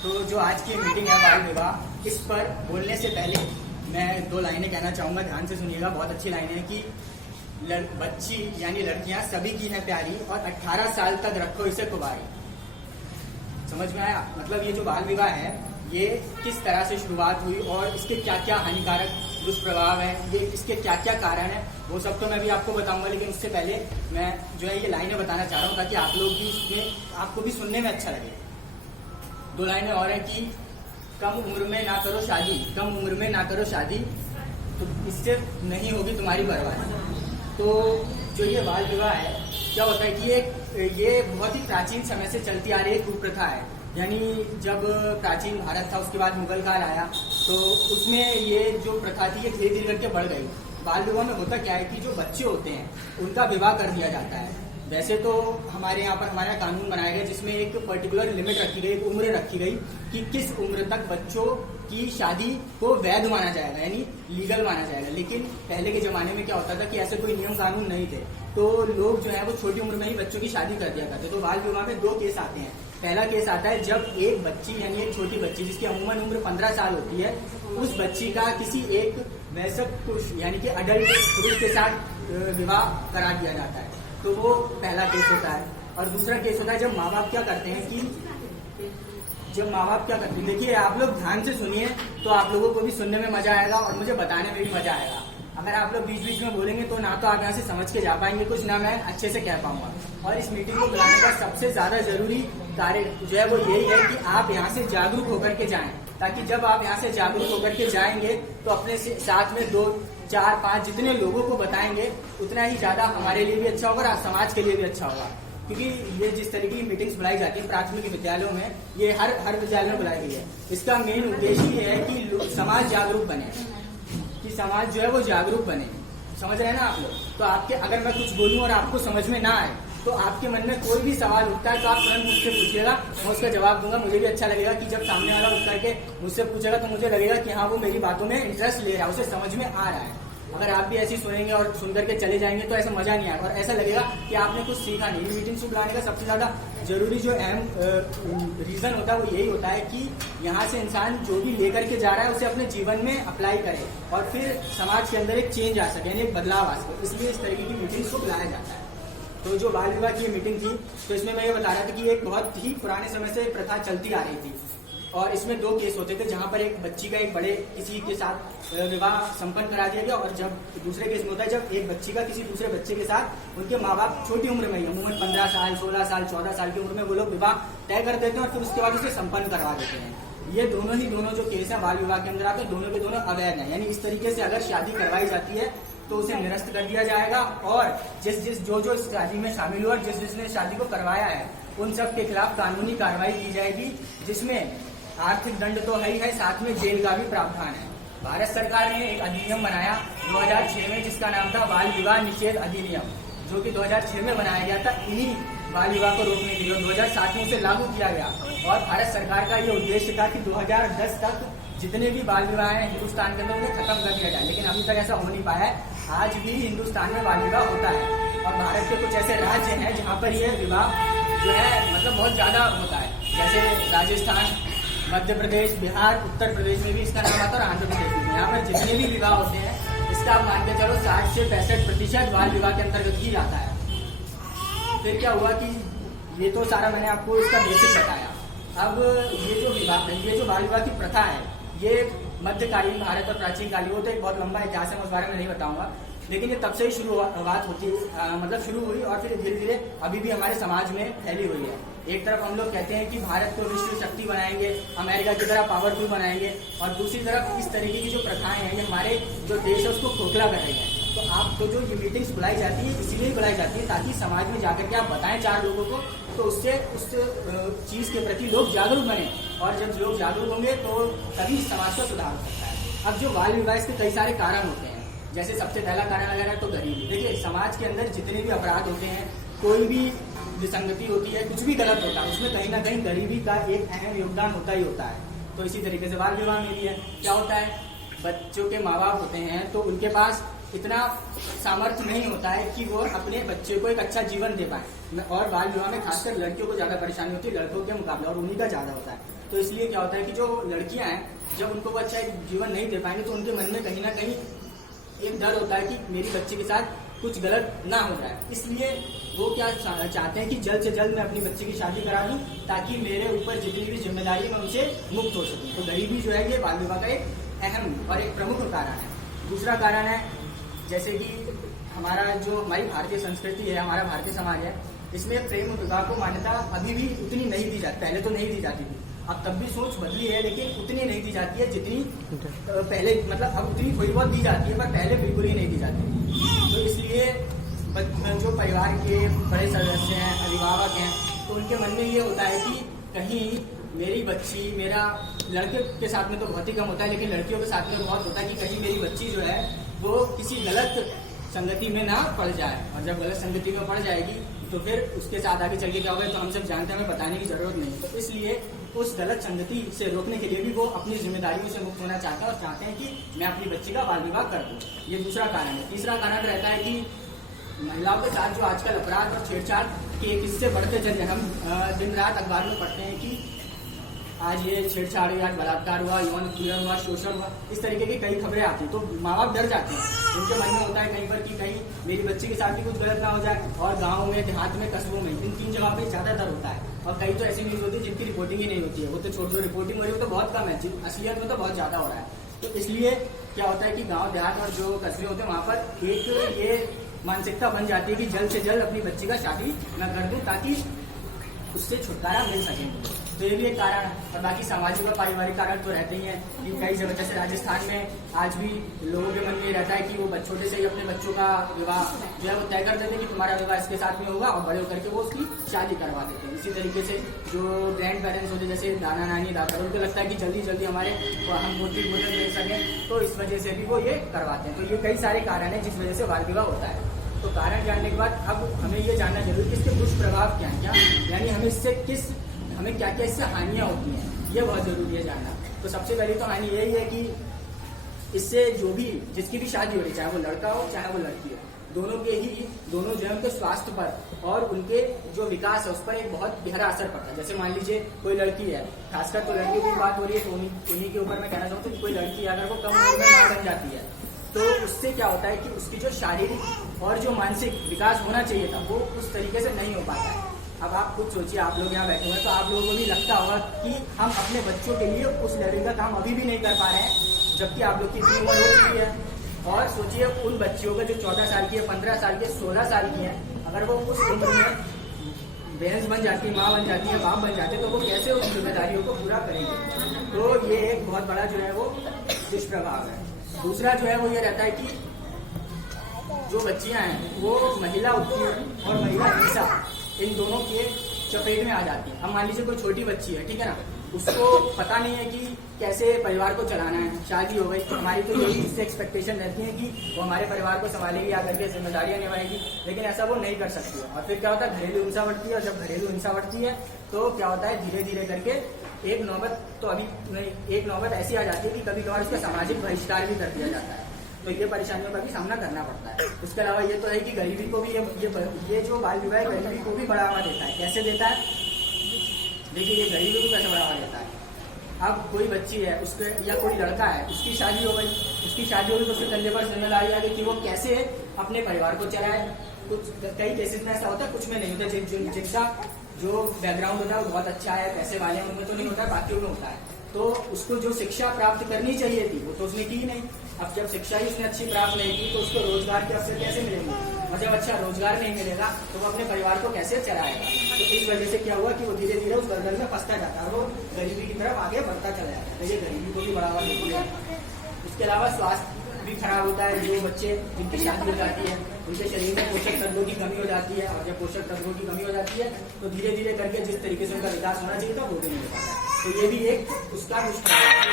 तो जो आज की मीटिंग है बाल विवाह, इस पर बोलने से पहले मैं दो लाइनें कहना चाहूँगा, ध्यान से सुनिएगा। बहुत अच्छी लाइनें हैं कि बच्ची यानी लड़कियां सभी की है प्यारी और 18 साल तक रखो इसे कुंवारी। समझ में आया? मतलब ये जो बाल विवाह है ये किस तरह से शुरुआत हुई और इसके क्या क्या हानिकारक दुष्प्रभाव है, ये इसके क्या क्या कारण है, वो सब तो मैं भी आपको बताऊंगा। लेकिन उससे पहले मैं जो है ये लाइनें बताना चाह रहा हूँ ताकि आप लोग भी इसमें आपको भी सुनने में अच्छा लगे। दो लाइनें और हैं कि कम उम्र में ना करो शादी, कम उम्र में ना करो शादी, तो इससे नहीं होगी तुम्हारी बर्बादी। तो जो ये बाल विवाह है क्या होता है कि ये बहुत ही प्राचीन समय से चलती आ रही एक कुप्रथा है। यानी जब प्राचीन भारत था उसके बाद मुगल काल आया तो उसमें ये जो प्रथा थी ये धीरे धीरे करके बढ़ गई। बाल विवाह में होता क्या है कि जो बच्चे होते हैं उनका विवाह कर दिया जाता है। वैसे तो हमारे यहाँ पर हमारा कानून बनाया गया जिसमें एक पर्टिकुलर लिमिट रखी गई, एक उम्र रखी गई कि किस उम्र तक बच्चों की शादी को वैध माना जाएगा, यानी लीगल माना जाएगा। लेकिन पहले के जमाने में क्या होता था कि ऐसे कोई नियम कानून नहीं थे, तो लोग जो है वो छोटी उम्र में ही बच्चों की शादी कर दिया करते। तो बाल विवाह में दो केस आते हैं। पहला केस आता है जब एक बच्ची यानी एक छोटी बच्ची जिसकी अमूमन उम्र 15 साल होती है, उस बच्ची का किसी एक वयस्क पुरुष यानी कि अडल्ट पुरुष के साथ विवाह करा दिया जाता है। तो वो पहला केस होता है। और दूसरा केस होता है जब माँ बाप क्या करते हैं कि देखिए आप लोग ध्यान से सुनिए तो आप लोगों को भी सुनने में मजा आएगा और मुझे बताने में भी मजा आएगा। अगर आप लोग बीच बीच में बोलेंगे तो ना तो आप यहाँ से समझ के जा पाएंगे कुछ, ना मैं अच्छे से कह पाऊंगा। और इस मीटिंग को बुलाने का सबसे ज्यादा जरूरी कार्य जो है वो यही है कि आप यहाँ से जागरूक होकर के जाएं, ताकि जब आप यहाँ से जागरूक होकर के जाएंगे तो अपने साथ में 2, 4, 5 जितने लोगों को बताएंगे उतना ही ज्यादा हमारे लिए भी अच्छा होगा और समाज के लिए भी अच्छा होगा। क्योंकि ये जिस तरीके की मीटिंग्स बुलाई जाती है प्राथमिक विद्यालयों में, ये हर विद्यालय में बुलाई गई है। इसका मेन उद्देश्य ये है कि समाज जागरूक बने, कि समाज जो है वो जागरूक बने। समझ रहे हैं ना आप लोग? तो आपके अगर मैं कुछ बोलूं और आपको समझ में ना आए तो आपके मन में कोई भी सवाल उठता है तो आप तुरंत मुझसे पूछिएगा, मैं उसका जवाब दूंगा। मुझे भी अच्छा लगेगा कि जब सामने वाला उठ करके मुझसे पूछेगा तो मुझे लगेगा कि हाँ वो मेरी बातों में इंटरेस्ट ले रहा है, उसे समझ में आ रहा है। अगर आप भी ऐसी सुनेंगे और सुन करके चले जाएंगे तो ऐसा मजा नहीं आएगा और ऐसा लगेगा कि आपने कुछ सीखा नहीं। मीटिंग्स को बुलाने का सबसे ज्यादा जरूरी जो अहम रीजन होता है वो यही होता है कि यहाँ से इंसान जो भी लेकर के जा रहा है उसे अपने जीवन में अप्लाई करे और फिर समाज के अंदर एक चेंज आ सके, यानी एक बदलाव आ सके। इसलिए इस तरीके की मीटिंग्स को बुलाया जाता है। तो जो बाल विवाह की मीटिंग थी तो इसमें मैं ये बता रहा था कि एक बहुत ही पुराने समय से प्रथा चलती आ रही थी और इसमें 2 केस होते थे जहां पर एक बच्ची का एक बड़े किसी के साथ विवाह संपन्न करा दिया गया और जब दूसरे केस में होता है जब एक बच्ची का किसी दूसरे बच्चे के साथ उनके माँ बाप छोटी उम्र में ही अमूमन 15 साल, 16 साल, 14 साल की उम्र में वो लोग विवाह तय कर देते हैं और फिर उसके बाद उसे संपन्न करवा देते हैं। ये दोनों जो केस है बाल विवाह के अंदर आते हैं, दोनों के दोनों अवैध हैं। यानी इस तरीके से अगर शादी करवाई जाती है तो उसे निरस्त कर दिया जाएगा और जो इस शादी में शामिल हुआ और जिसने शादी को करवाया है उन सब के खिलाफ कानूनी कार्रवाई की जाएगी, जिसमें आर्थिक दंड तो है ही है, साथ में जेल का भी प्रावधान है। भारत सरकार ने एक अधिनियम बनाया 2006 में जिसका नाम था बाल विवाह निषेध अधिनियम, जो कि 2006 में बनाया गया था इन्हीं बाल विवाह को रोकने के लिए और 2007 में उसे लागू किया गया। और भारत सरकार का ये उद्देश्य था कि 2010 तक जितने भी बाल विवाह हैं हिंदुस्तान के अंदर उन्हें खत्म कर दिया जाए, लेकिन अभी तक ऐसा हो नहीं पाया है। आज भी हिंदुस्तान में बाल विवाह होता है और भारत के कुछ ऐसे राज्य हैं जहाँ पर यह विवाह जो है मतलब बहुत ज्यादा होता है, जैसे राजस्थान, मध्य प्रदेश, बिहार, उत्तर प्रदेश में भी इसका नाम आता है और आंध्र प्रदेश में। यहाँ पर जितने भी विवाह होते हैं इसका आप मान के चलो 60 से 65% बाल विवाह के अंतर्गत ही आता है। फिर क्या हुआ कि ये तो सारा मैंने आपको इसका बेसिक बताया। अब ये जो बाल विवाह की प्रथा है ये मध्यकालीन भारत और प्राचीन कालीन, वो तो एक बहुत लंबा इतिहास है, मैं उस बारे में नहीं बताऊंगा। लेकिन ये तब से ही शुरुआत शुरू हुई और फिर धीरे धीरे अभी भी हमारे समाज में फैली हुई है। एक तरफ हम लोग कहते हैं कि भारत को विश्व शक्ति बनाएंगे, अमेरिका की तरह पावरफुल बनाएंगे, और दूसरी तरफ इस तरीके की जो प्रथाएं हैं ये हमारे जो देश है उसको खोखला कर रही है। तो जो ये मीटिंग्स बुलाई जाती है इसीलिए बुलाई जाती है ताकि समाज में जाकर के आप बताएं 4 लोगों को, तो उससे उस चीज के प्रति लोग जागरूक बने और जब लोग जागरूक होंगे तो तभी समाज का सुधार हो सकता है। अब जो बाल विवाह इसके कई सारे कारण होते हैं, जैसे सबसे पहला कारण अगर है तो गरीबी। देखिए समाज के अंदर जितने भी अपराध होते हैं, कोई भी विसंगति होती है, कुछ भी गलत होता है, उसमें कहीं ना कहीं गरीबी का एक अहम योगदान होता ही होता है। तो इसी तरीके से बाल विवाह में भी है। क्या होता है, बच्चों के माँ बाप होते हैं तो उनके पास इतना सामर्थ्य नहीं होता है कि वो अपने बच्चे को एक अच्छा जीवन दे पाए, और बाल विवाह में खासकर लड़कियों को ज्यादा परेशानी होती है लड़कों के मुकाबले, और उन्हीं का ज्यादा होता है। तो इसलिए क्या होता है कि जो लड़कियां हैं, जब उनको वो अच्छा जीवन नहीं दे पाएंगे तो उनके मन में कहीं ना कहीं एक डर होता है कि मेरी बच्ची के साथ कुछ गलत ना हो जाए। इसलिए वो क्या चाहते हैं कि जल्द से जल्द मैं अपनी बच्ची की शादी करा दूं, ताकि मेरे ऊपर जितनी भी जिम्मेदारी मैं उनसे मुक्त हो सकूं। तो गरीबी जो है ये बाल विवाह का एक अहम और एक प्रमुख कारण है। दूसरा कारण है, जैसे कि हमारी भारतीय संस्कृति है, हमारा भारतीय समाज है, इसमें प्रेम विवाह को मान्यता अभी भी उतनी नहीं दी जाती। पहले तो नहीं दी जाती थी, अब तब भी सोच बदली है, लेकिन उतनी नहीं दी जाती है जितनी पहले, मतलब अब उतनी थोड़ी बहुत दी जाती है, पर पहले बिल्कुल ही नहीं दी जाती। तो इसलिए जो परिवार के बड़े सदस्य हैं, अभिभावक हैं, तो उनके मन में ये होता है कि कहीं मेरी बच्ची, मेरा लड़के के साथ में तो बहुत ही कम होता है, लेकिन लड़कियों के साथ में बहुत होता है कि कहीं मेरी बच्ची जो है वो किसी गलत संगति में ना पड़ जाए, और जब गलत संगति में पड़ जाएगी तो फिर उसके साथ आगे चल के क्या होगा तो हम सब जानते हैं, हमें बताने की जरूरत नहीं। तो इसलिए उस गलत संगति से रोकने के लिए भी वो अपनी जिम्मेदारियों से मुक्त होना चाहते हैं और चाहते हैं कि मैं अपनी बच्ची का बाल विवाह कर दूं। ये दूसरा कारण है। तीसरा कारण रहता है कि महिलाओं के साथ जो आजकल अपराध और छेड़छाड़ के किस्से बढ़ते चले, हम दिन रात अखबार में पढ़ते हैं कि आज ये छेड़छाड़ हुई, आज बलात्कार हुआ, यौन उत्पीड़न हुआ, शोषण हुआ, इस तरीके की कई खबरें आती हैं। तो माँ बाप डर जाते हैं, उनके मन में होता है कहीं पर कि कहीं मेरी बच्ची के साथ भी कुछ गलत ना हो जाए। और गाँव में, देहात में, कस्बों में, इन 3 जगहों पे ज्यादातर होता है। और कई तो ऐसी न्यूज होती है जिनकी रिपोर्टिंग ही नहीं होती है, वो तो छोटी रिपोर्टिंग हो रही है, तो बहुत कम है, असलियत में तो बहुत ज्यादा हो रहा है। तो इसलिए क्या होता है कि गाँव देहात और जो कस्बे होते हैं वहाँ पर एक ये मानसिकता बन जाती है कि जल्द से जल्द अपनी बच्ची का शादी मैं कर दूं, ताकि उससे छुटकारा मिल सके। तो ये भी एक कारण है। और बाकी सामाजिक और पारिवारिक कारण तो रहते ही हैं कि कई जगह, जैसे राजस्थान में आज भी लोगों के मन में रहता है कि वो छोटे से ही अपने बच्चों का विवाह जो है वो तय कर देते हैं कि तुम्हारा विवाह इसके साथ में होगा, और बड़े होकर के वो उसकी शादी करवा देते हैं। इसी तरीके से जो ग्रैंड पेरेंट्स होते हैं, जैसे नाना नानी दादा, उनको लगता है कि जल्दी जल्दी हमारे हम पोती पोते मिल सके, तो इस वजह से भी वो ये करवाते हैं। तो ये कई सारे कारण है जिस वजह से बाल विवाह होता है। तो कारण जानने के बाद अब हमें ये जानना जरूरी है कि इसके दुष्प्रभाव क्या है, यानी हमें क्या क्या इससे हानियां होती हैं, ये बहुत जरूरी है जानना। तो सबसे पहली तो हानि यही है कि इससे जिसकी भी शादी हो रही, चाहे वो लड़का हो चाहे वो लड़की हो, दोनों जो है उनके स्वास्थ्य पर और उनके जो विकास है उस पर एक बहुत गहरा असर पड़ता है। जैसे मान लीजिए कोई लड़की है, खासकर तो लड़कियों की बात हो रही है, तो उन्हीं के ऊपर मैं कहना चाहूँ कि कोई लड़की अगर वो कम उम्र में मां बन जाती है, तो उससे क्या होता है कि उसकी जो शारीरिक और जो मानसिक विकास होना चाहिए था वो उस तरीके से नहीं हो पाता है। अब आप खुद सोचिए, आप लोग यहाँ बैठे हुए हैं तो आप लोगों को भी लगता होगा कि हम अपने बच्चों के लिए उस लड़की का काम अभी भी नहीं कर पा रहे हैं, जबकि आप लोग की इतनी उम्र हो चुकी है। और सोचिए उन बच्चियों का जो 14 साल की है, 15 साल की, 16 साल की है, अगर वो उस उम्र में बहन बन जाती है, माँ बन जाती है, बाप बन जाते हैं, तो वो कैसे उन जिम्मेदारियों को पूरा करेंगे। तो ये एक बहुत बड़ा जो है वो दुष्प्रभाव है। दूसरा जो है वो ये रहता है कि जो बच्चियां हैं वो महिला उत्पीड़न और महिला हिंसा इन दोनों के चपेट में आ जाती है। अब मान लीजिए कोई छोटी बच्ची है, ठीक है ना, उसको पता नहीं है कि कैसे परिवार को चलाना है, शादी हो गई, हमारी तो यही इससे एक्सपेक्टेशन रहती है कि वो हमारे परिवार को संभालेगी, आकर के जिम्मेदारियां निभाएगी, लेकिन ऐसा वो नहीं कर सकती है। और फिर क्या होता है, घरेलू हिंसा बढ़ती है, और जब घरेलू हिंसा बढ़ती है तो क्या होता है, धीरे धीरे करके एक नौबत ऐसी आ जाती है कि कभी कभार उसका सामाजिक बहिष्कार भी कर दिया जाता है। तो ये परेशानियों का भी सामना करना पड़ता है। उसके अलावा ये तो है कि गरीबी को भी ये जो बाल विवाह गरीबी को भी बढ़ावा देता है। कैसे देता है, देखिए ये गरीबी को कैसे बढ़ावा देता है। अब कोई बच्ची है उसके, या कोई लड़का है, उसकी शादी हो गई तो उसके कंधे पर जिम्मेदारी आ गई कि वो कैसे अपने परिवार को चलाए। कई केसेस में ऐसा होता है, कुछ में नहीं होता, जिनका जो बैकग्राउंड होता है वो बहुत अच्छा है, पैसे वाले हैं, उनमें तो नहीं होता है, बाकियों में होता है। तो उसको जो शिक्षा प्राप्त करनी चाहिए थी वो तो उसने की ही नहीं। अब जब शिक्षा ही उसने अच्छी प्राप्त नहीं की तो उसको रोजगार के अवसर कैसे मिलेंगे, और जब अच्छा रोजगार नहीं मिलेगा तो वो अपने परिवार को कैसे चलाएगा। तो इस वजह से क्या हुआ कि वो धीरे धीरे उस दलदल में फंसता जाता है और वो गरीबी की तरफ आगे बढ़ता चला जाता है। तो ये गरीबी को भी बढ़ावा देती है। इसके अलावा स्वास्थ्य भी खराब होता है। जो बच्चे जिनकी शादी हो जाती है उनके शरीर में पोषक तत्वों की कमी हो जाती है, और जब पोषक तत्वों की कमी हो जाती है तो धीरे धीरे करके जिस तरीके से उनका विकास होना चाहिए था वो भी नहीं हो पाता। तो ये भी एक उसका दुष्प्रभाव है।